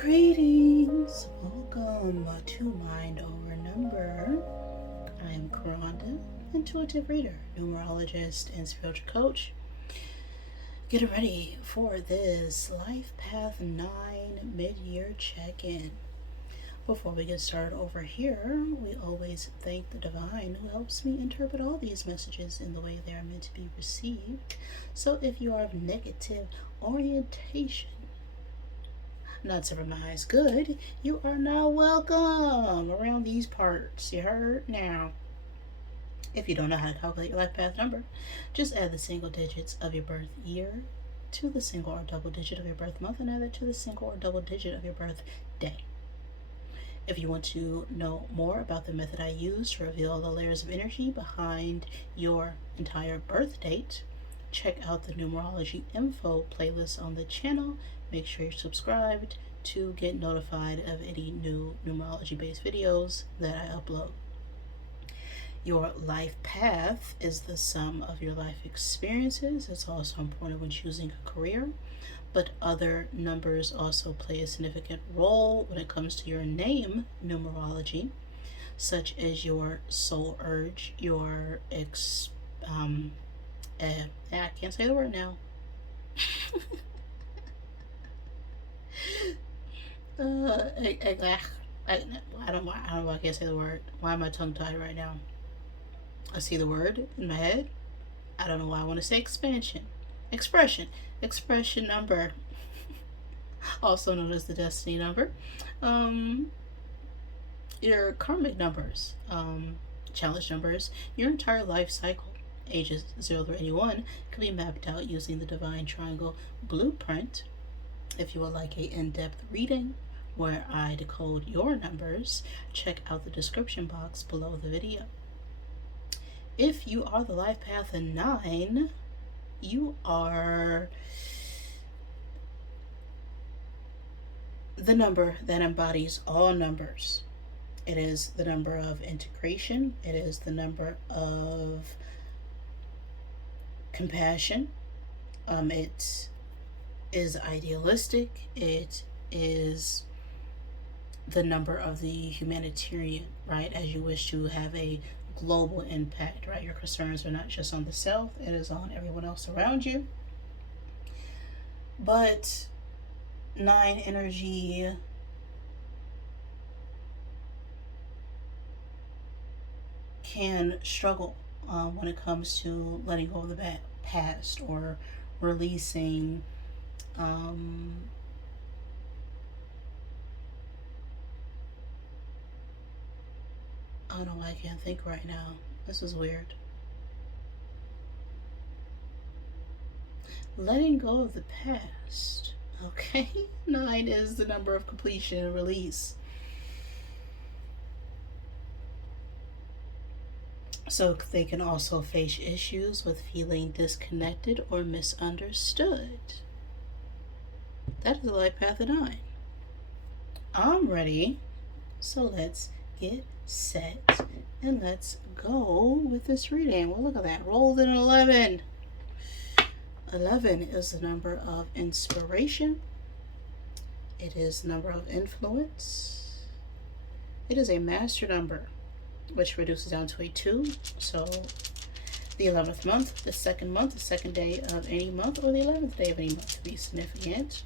Greetings, welcome to Mind Over Number. I am Karanda, intuitive reader, numerologist, and spiritual coach. Get ready for this Life Path 9 mid-year check-in. Before we get started over here, we always thank the divine who helps me interpret all these messages in the way they are meant to be received. So if you are of negative orientation, not to from the highest good, you are now welcome around these parts. You heard? Now, if you don't know how to calculate your life path number, just add the single digits of your birth year to the single or double digit of your birth month and add it to the single or double digit of your birth day. If you want to know more about the method I use to reveal the layers of energy behind your entire birth date, check out the Numerology info playlist on the channel. Make sure you're subscribed to get notified of any new numerology-based videos that I upload. Your life path is the sum of your life experiences. It's also important when choosing a career, but other numbers also play a significant role when it comes to your name numerology, such as your soul urge, your I can't say the word now. I don't know why I can't say the word. Why am I tongue tied right now? I see the word in my head. I don't know why I want to say expression number, also known as the destiny number. Your karmic numbers, challenge numbers, your entire life cycle, ages 0 through 81, can be mapped out using the Divine Triangle Blueprint. If you would like a in-depth reading where I decode your numbers, check out the description box below the video. If you are the life path of 9, you are the number that embodies all numbers. It is the number of integration. It is the number of compassion. It is idealistic. It is the number of the humanitarian, right? As you wish to have a global impact, right? Your concerns are not just on the self, it is on everyone else around you. But 9 energy can struggle when it comes to letting go of the past or releasing I don't know why I can't think right now. This is weird. Letting go of the past. Okay? 9 is the number of completion and release. So they can also face issues with feeling disconnected or misunderstood. That is the life path of 9. I'm ready. So let's get set and let's go with this reading. Well, look at that. Rolled in an 11. 11 is the number of inspiration. It is the number of influence. It is a master number, which reduces down to a 2. So the 11th month, the second month, the second day of any month, or the 11th day of any month to be significant.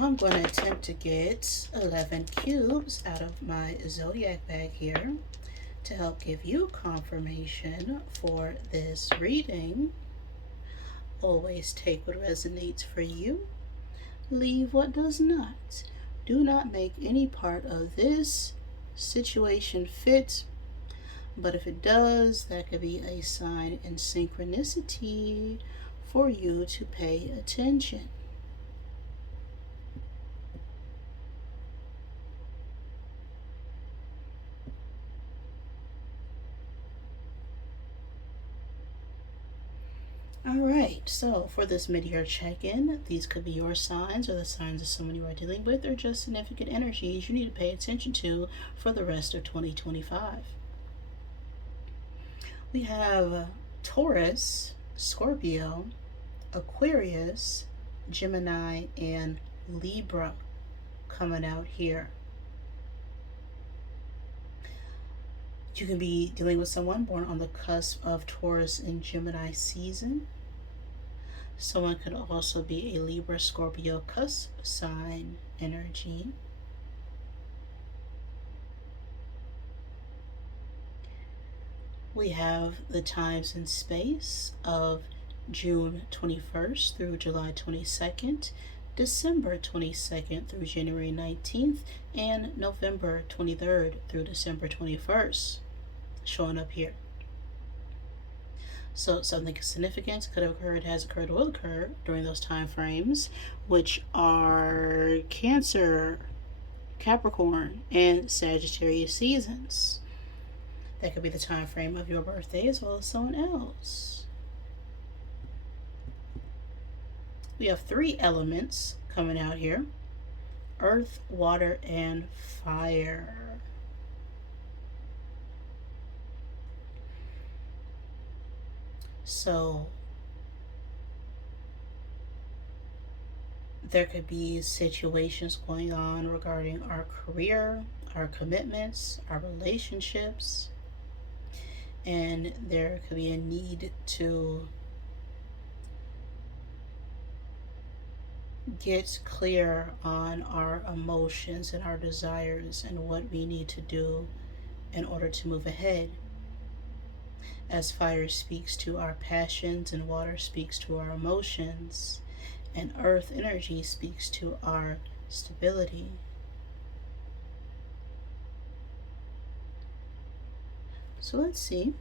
I'm going to attempt to get 11 cubes out of my zodiac bag here to help give you confirmation for this reading. Always take what resonates for you. Leave what does not. Do not make any part of this situation fit. But if it does, that could be a sign in synchronicity for you to pay attention. Alright, so for this mid-year check-in, these could be your signs or the signs of someone you are dealing with, or just significant energies you need to pay attention to for the rest of 2025. We have Taurus, Scorpio, Aquarius, Gemini, and Libra coming out here. You can be dealing with someone born on the cusp of Taurus and Gemini season. Someone could also be a Libra, Scorpio cusp sign energy. We have the times and space of June 21st through July 22nd, December 22nd through January 19th, and November 23rd through December 21st showing up here. So something significant could have occurred, has occurred, will occur during those time frames, which are Cancer, Capricorn, and Sagittarius seasons. That could be the time frame of your birthday as well as someone else. We have 3 elements coming out here: earth, water, and fire. So there could be situations going on regarding our career, our commitments, our relationships, and there could be a need to get clear on our emotions and our desires and what we need to do in order to move ahead. As fire speaks to our passions and water speaks to our emotions, and earth energy speaks to our stability. So let's see.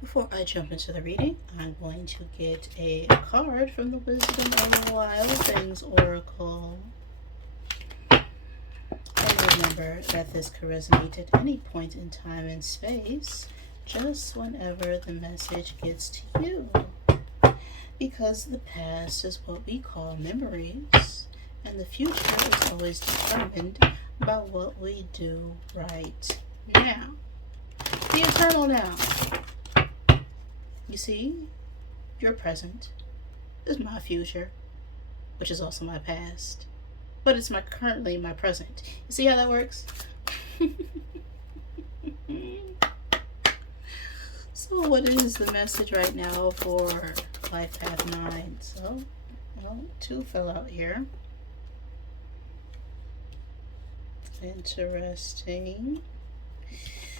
Before I jump into the reading, I'm going to get a card from the Wisdom of Wild Things Oracle. And remember that this could resonate at any point in time and space, just whenever the message gets to you. Because the past is what we call memories, and the future is always determined by what we do right now. The eternal now. You see, your present is my future, which is also my past, but it's currently my present. You see how that works? So what is the message right now for Life Path 9? So, well, 2 fell out here. Interesting.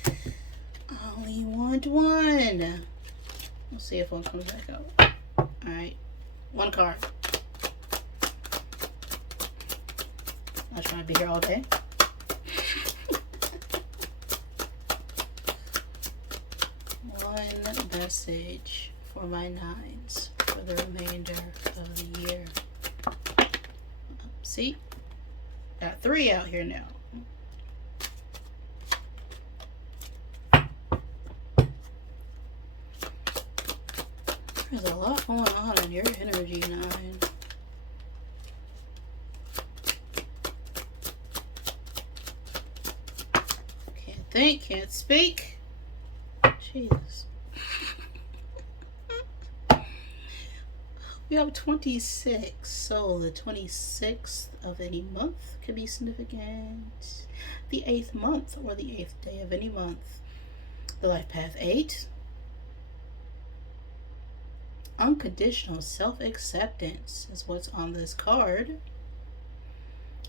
I only want 1. We'll see if 1 comes back out. Alright. 1 card. I'm trying to be here all day. One message for my 9s for the remainder of the year. See? Got 3 out here now. There's a lot going on in your energy, 9. Can't think, can't speak. Jesus. We have 26, so the 26th of any month could be significant. The 8th month or the 8th day of any month. The Life Path 8. Unconditional self-acceptance is what's on this card.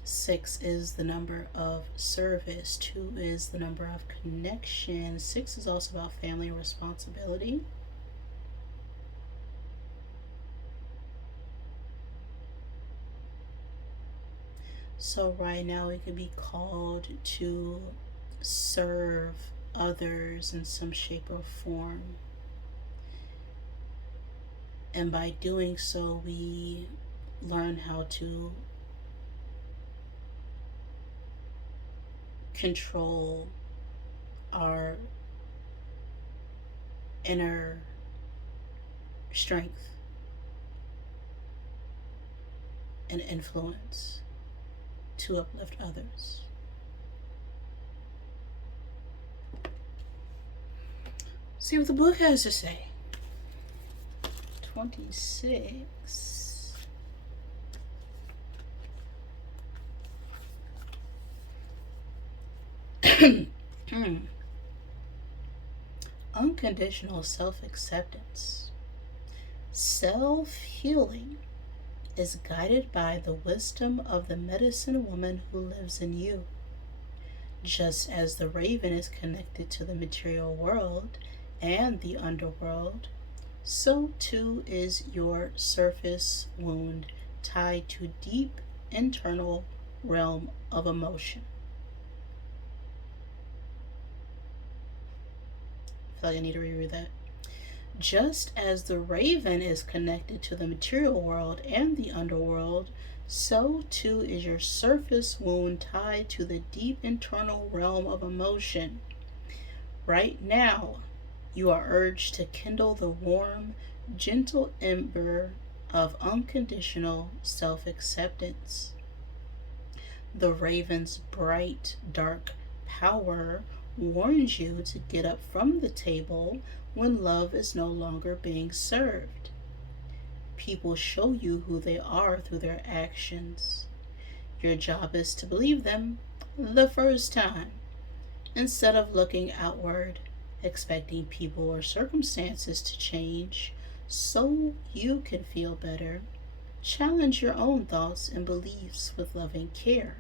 6 is the number of service. 2 is the number of connection. 6 is also about family and responsibility. So right now we could be called to serve others in some shape or form. And by doing so, we learn how to control our inner strength and influence to uplift others. See what the book has to say. 26. Unconditional self-acceptance. Self-healing is guided by the wisdom of the medicine woman who lives in you. Just as the raven is connected to the material world and the underworld, so too is your surface wound tied to deep internal realm of emotion. I feel like I need to reread that. Just as the raven is connected to the material world and the underworld, so too is your surface wound tied to the deep internal realm of emotion. Right now, you are urged to kindle the warm, gentle ember of unconditional self-acceptance. The raven's bright, dark power warns you to get up from the table when love is no longer being served. People show you who they are through their actions. Your job is to believe them the first time. Instead of looking outward, expecting people or circumstances to change so you can feel better, challenge your own thoughts and beliefs with loving care.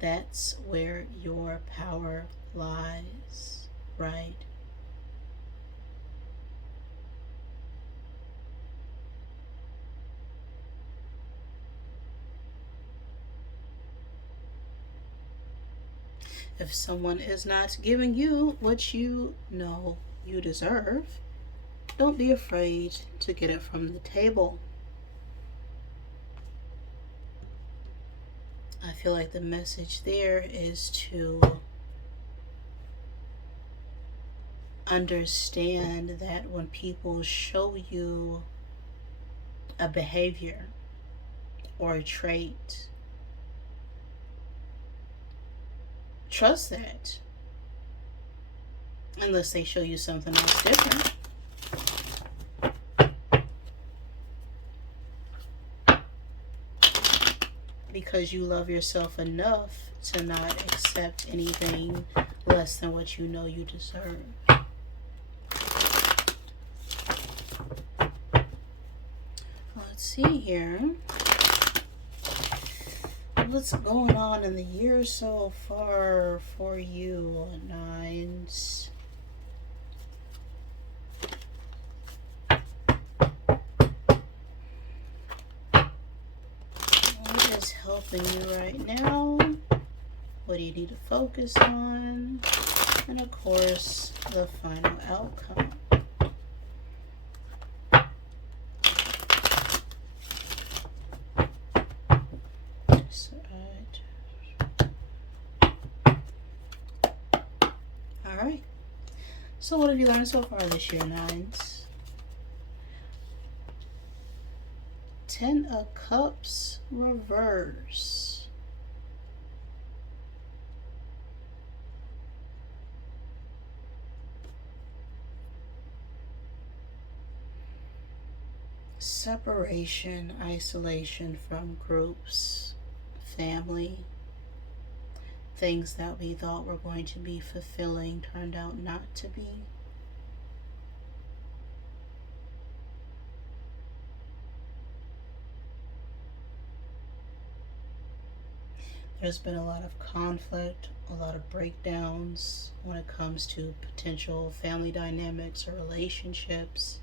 That's where your power lies, right? If someone is not giving you what you know you deserve, don't be afraid to get it from the table. I feel like the message there is to understand that when people show you a behavior or a trait, trust that, unless they show you something else different. Because you love yourself enough to not accept anything less than what you know you deserve. Let's see here. What's going on in the year so far for you, Nines? What is helping you right now? What do you need to focus on? And of course, the final outcome. Alright. So what have you learned so far this year, Nines? 10 of Cups reverse. Separation, isolation from groups, family. Things that we thought were going to be fulfilling turned out not to be. There's been a lot of conflict, a lot of breakdowns when it comes to potential family dynamics or relationships.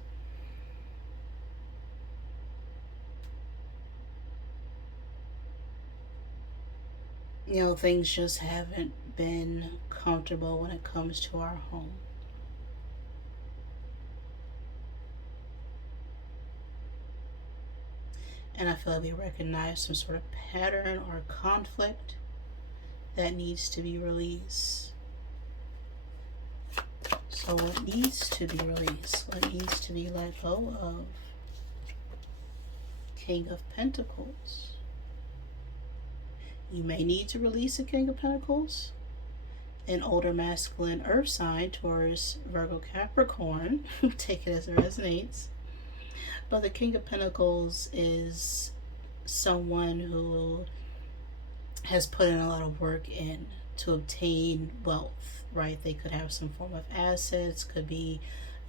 You know, things just haven't been comfortable when it comes to our home. And I feel like we recognize some sort of pattern or conflict that needs to be released. So what needs to be released? What needs to be let go of? King of Pentacles. You may need to release the King of Pentacles, an older masculine earth sign, Taurus, Virgo, Capricorn. Take it as it resonates. But the King of Pentacles is someone who has put in a lot of work in to obtain wealth, right? They could have some form of assets, could be,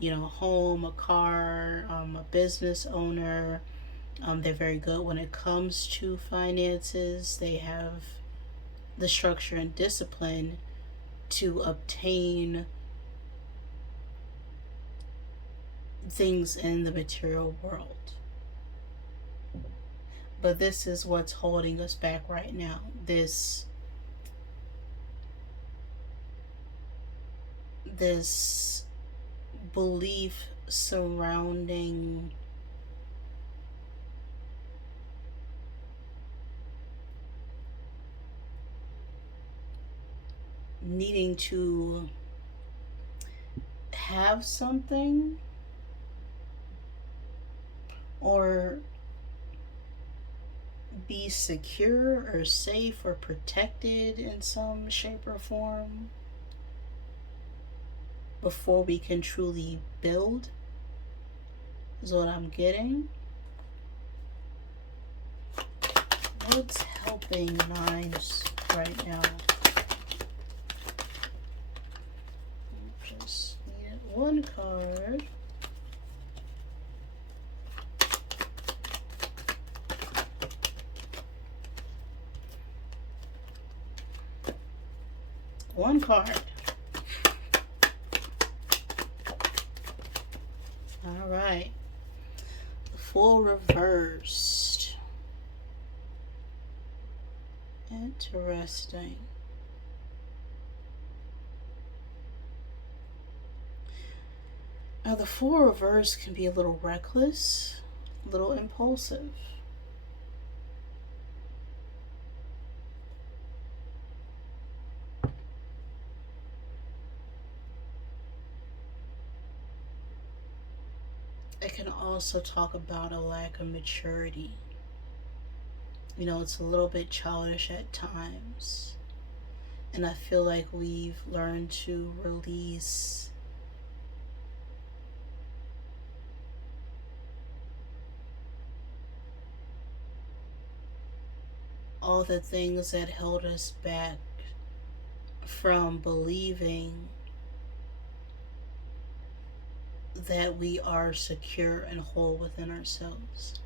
a home, a car, a business owner. They're very good when it comes to finances. They have the structure and discipline to obtain things in the material world. But this is what's holding us back right now. This belief surrounding needing to have something or be secure or safe or protected in some shape or form before we can truly build is what I'm getting. What's helping nines right now? Just need one card. One card. All right. Full reversed. Interesting. Now the full reverse can be a little reckless, a little impulsive. It can also talk about a lack of maturity. It's a little bit childish at times. And I feel like we've learned to release all the things that held us back from believing that we are secure and whole within ourselves.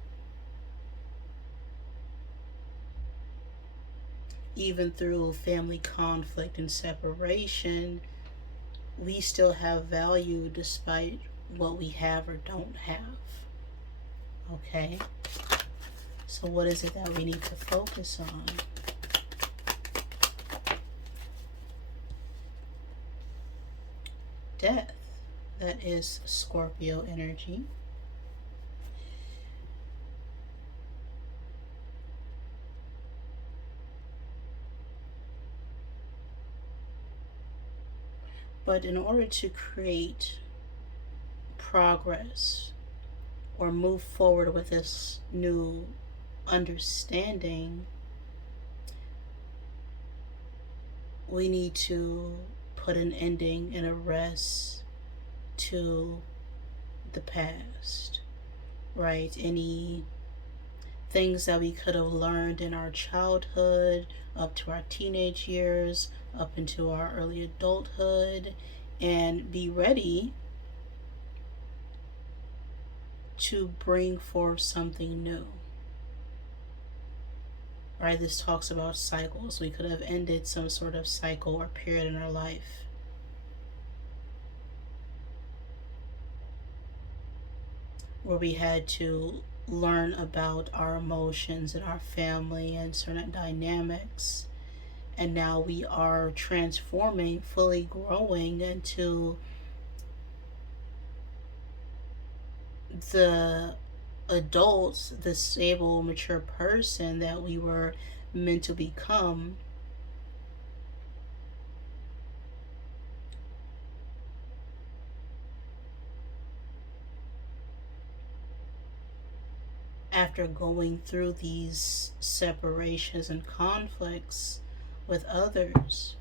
Even through family conflict and separation, we still have value despite what we have or don't have. Okay? So what is it that we need to focus on? Death. That is Scorpio energy. But in order to create progress or move forward with this new understanding, we need to put an ending and a rest to the past, right? Any things that we could have learned in our childhood, up to our teenage years, up into our early adulthood, and be ready to bring forth something new. Right? This talks about cycles. We could have ended some sort of cycle or period in our life. Where we had to learn about our emotions and our family and certain dynamics. And now we are transforming, fully growing into the adults, the stable, mature person that we were meant to become. after going through these separations and conflicts with others,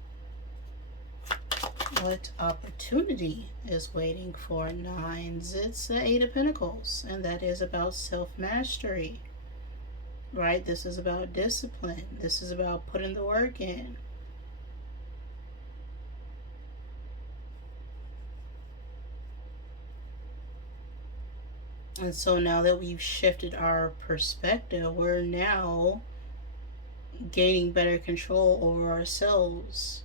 what opportunity is waiting for nines? It's the Eight of Pentacles, and that is about self-mastery, right? This is about discipline. This is about putting the work in. And so now that we've shifted our perspective, we're now gaining better control over ourselves.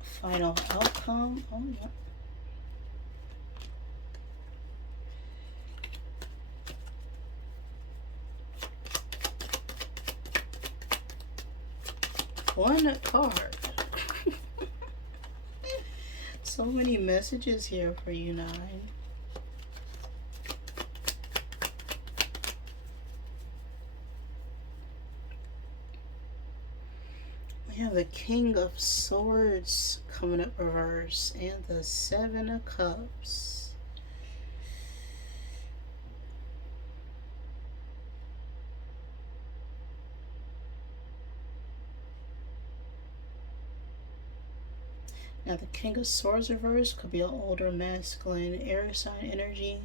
Final outcome. Oh, yeah. One card. So many messages here for you, nine. We have the King of Swords coming up reverse and the Seven of Cups. Now the King of Swords reverse could be an older masculine air sign energy.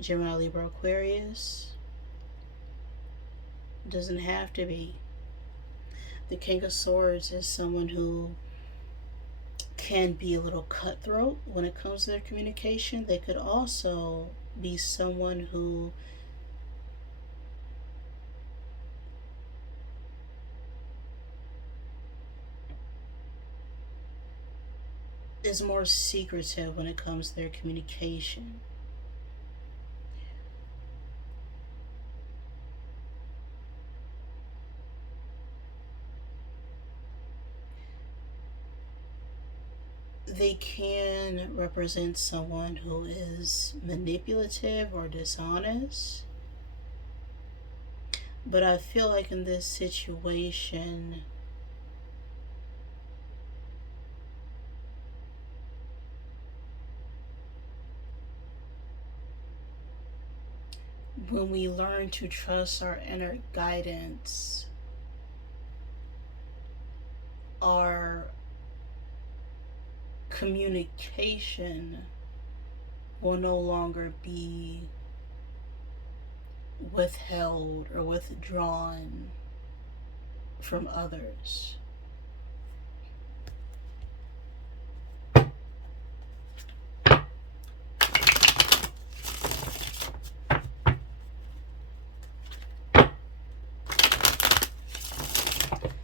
Gemini, Libra, Aquarius. Doesn't have to be. The King of Swords is someone who can be a little cutthroat when it comes to their communication. They could also be someone who is more secretive when it comes to their communication. They can represent someone who is manipulative or dishonest. But I feel like in this situation, when we learn to trust our inner guidance, our communication will no longer be withheld or withdrawn from others.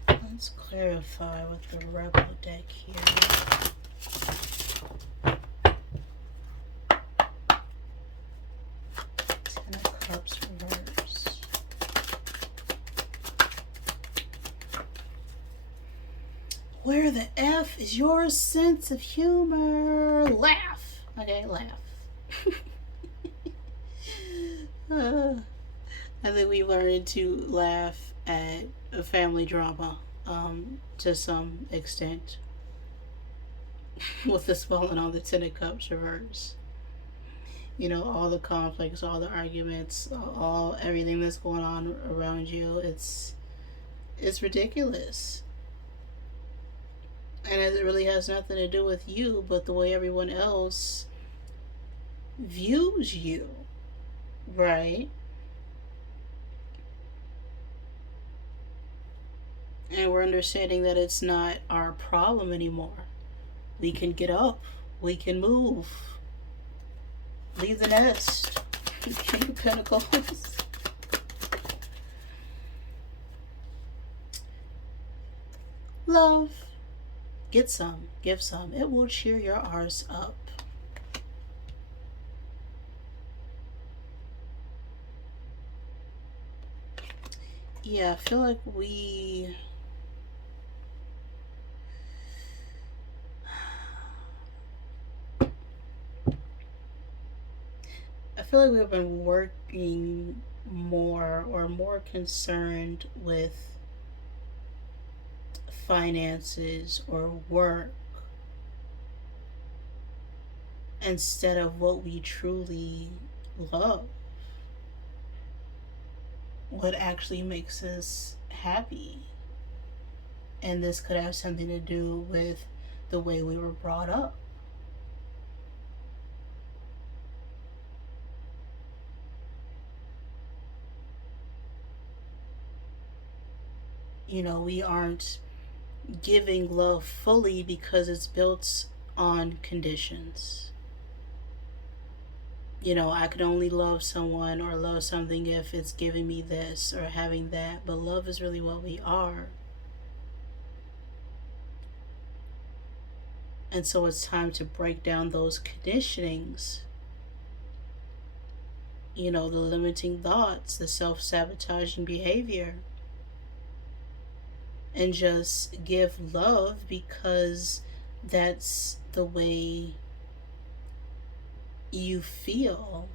Let's clarify with the Rebel deck here. Cups reverse. Where the F is your sense of humor? Laugh. Okay, laugh. I think we learned to laugh at a family drama to some extent. With this falling on the Ten of Cups reverse. You know, all the conflicts, all the arguments, everything that's going on around you, it's ridiculous. And it really has nothing to do with you, but the way everyone else views you, right? And we're understanding that it's not our problem anymore. We can get up, we can move. Leave the nest. King of Pentacles. Love. Get some. Give some. It will cheer your arse up. Yeah, I feel like we've been working more or more concerned with finances or work instead of what we truly love. what actually makes us happy. And this could have something to do with the way we were brought up. You know, we aren't giving love fully because it's built on conditions. You know, I can only love someone or love something if it's giving me this or having that, but love is really what we are. And so it's time to break down those conditionings. You know, the limiting thoughts, the self-sabotaging behavior. And just give love because that's the way you feel,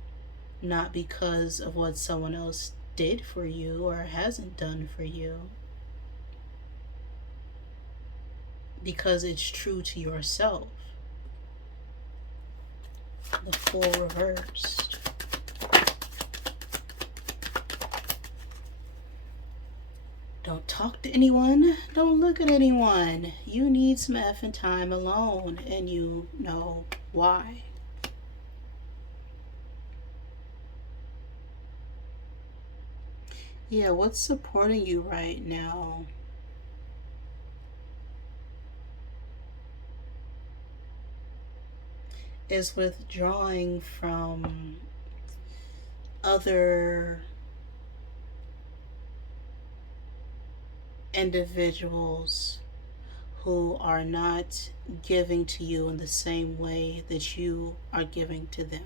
not because of what someone else did for you or hasn't done for you. Because it's true to yourself. The Fool reversed. Don't talk to anyone. Don't look at anyone. You need some effing time alone, and you know why. Yeah, what's supporting you right now? Is withdrawing from other individuals who are not giving to you in the same way that you are giving to them.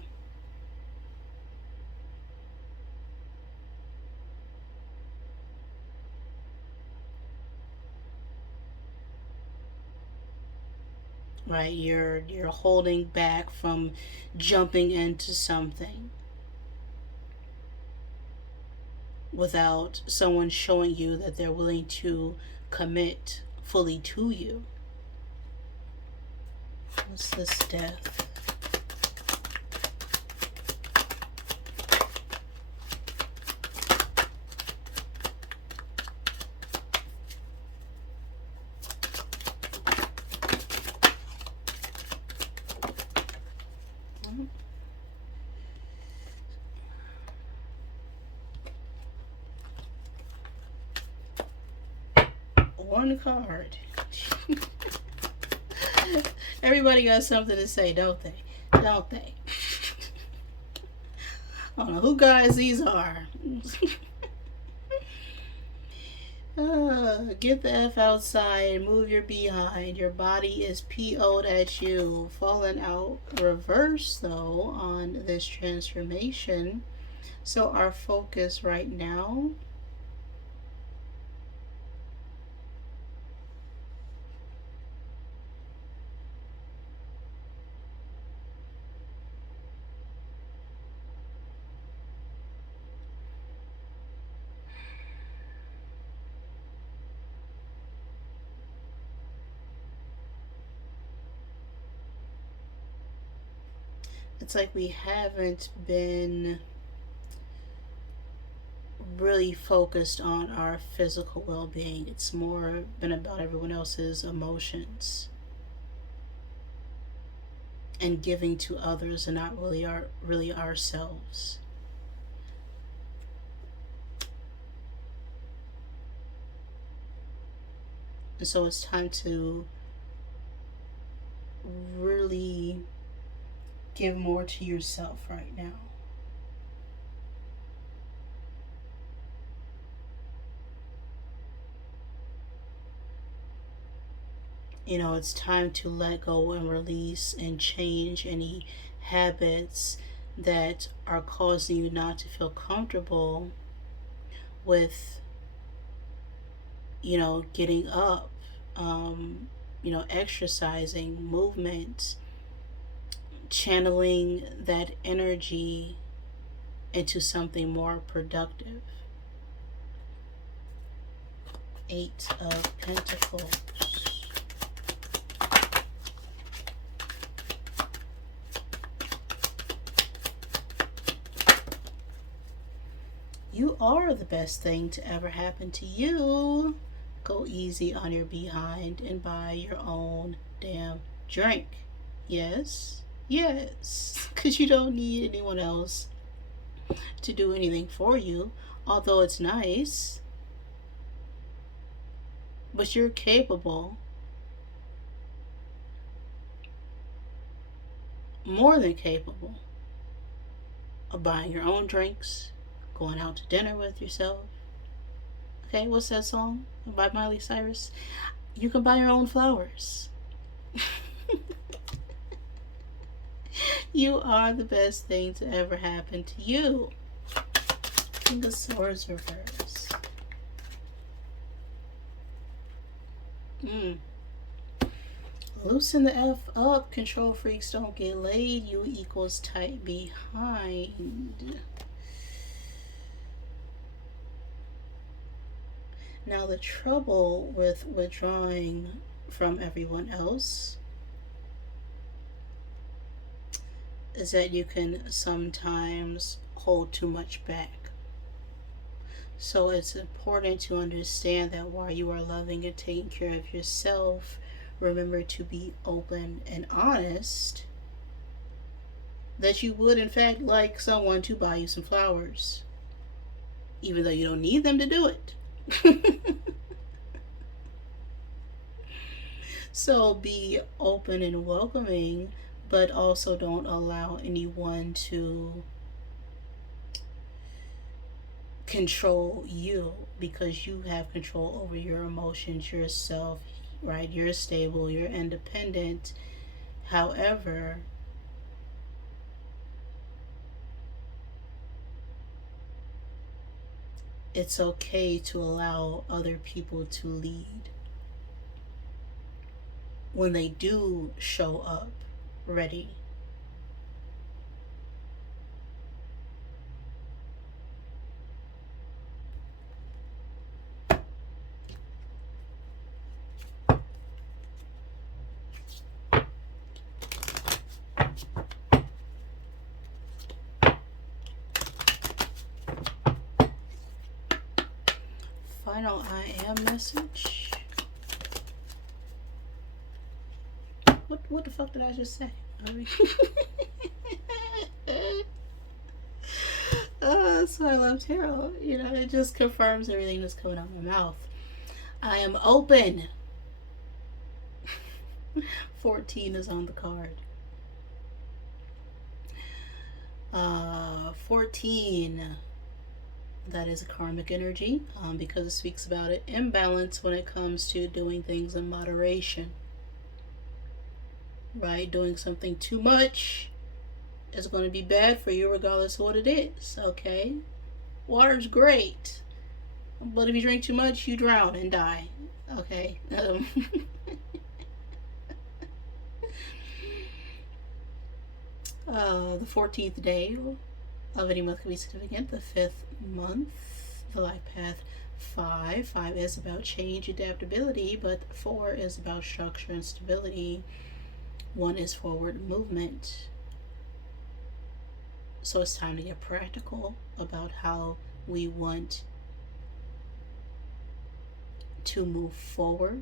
Right, you're holding back from jumping into something without someone showing you that they're willing to commit fully to you. What's this death? One card. Everybody got something to say, don't they? Don't they? I don't know who guys these are. Get the F outside, move your behind. Your body is PO'd at you. Falling out reverse, though, on this transformation. So our focus right now it's like we haven't been really focused on our physical well-being. It's more been about everyone else's emotions and giving to others and not really ourselves. And so it's time to really give more to yourself right now. You know, it's time to let go and release and change any habits that are causing you not to feel comfortable with, you know, getting up, you know, exercising, movement, channeling that energy into something more productive. 8 of Pentacles. You are the best thing to ever happen to you. Go easy on your behind and buy your own damn drink. Yes, yes, because you don't need anyone else to do anything for you, although it's nice. But you're capable, more than capable, of buying your own drinks, going out to dinner with yourself. Okay, what's that song by Miley Cyrus? You can buy your own flowers. You are the best thing to ever happen to you. King of Swords reverse. Loosen the F up. Control freaks don't get laid. You equals tight behind. Now the trouble with withdrawing from everyone else is that you can sometimes hold too much back. So it's important to understand that while you are loving and taking care of yourself, remember to be open and honest that you would in fact like someone to buy you some flowers, even though you don't need them to do it. So be open and welcoming, but also don't allow anyone to control you, because you have control over your emotions yourself, right? You're stable, you're independent. However, it's okay to allow other people to lead when they do show up ready. Final I am message. What the fuck did I just say? That's why I love tarot. You know, it just confirms everything that's coming out of my mouth. I am open. 14 is on the card. 14. That is a karmic energy, because it speaks about an imbalance when it comes to doing things in moderation. Right? Doing something too much is going to be bad for you regardless of what it is. Okay? Water's great, but if you drink too much, you drown and die. Okay? The 14th day of any month can be significant. The 5th month, the life path 5. 5 is about change, adaptability, but 4 is about structure and stability. 1 is forward movement. So it's time to get practical about how we want to move forward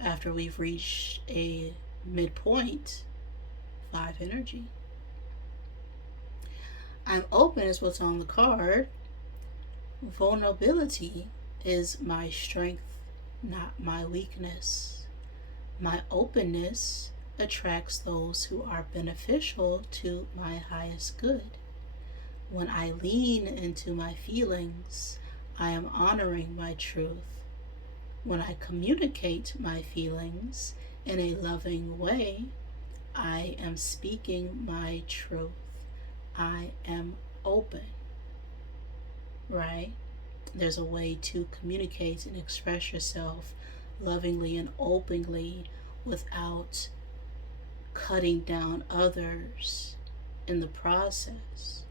after we've reached a midpoint. 5 energy. I'm open is what's on the card. Vulnerability is my strength, not my weakness. My openness attracts those who are beneficial to my highest good. When I lean into my feelings, I am honoring my truth. When I communicate my feelings in a loving way, I am speaking my truth. I am open, right? There's a way to communicate and express yourself lovingly and openly without cutting down others in the process.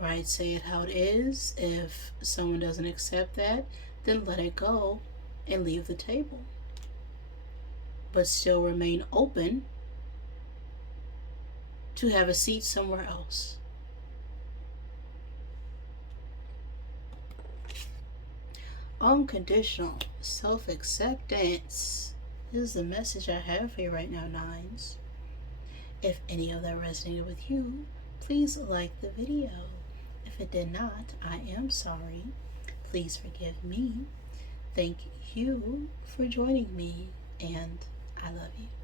Right? Say it how it is. If someone doesn't accept that, then let it go and leave the table. But still remain open to have a seat somewhere else. Unconditional self-acceptance is the message I have for you right now, nines. If any of that resonated with you, please like the video. If it did not, I am sorry. Please forgive me. Thank you for joining me, and I love you.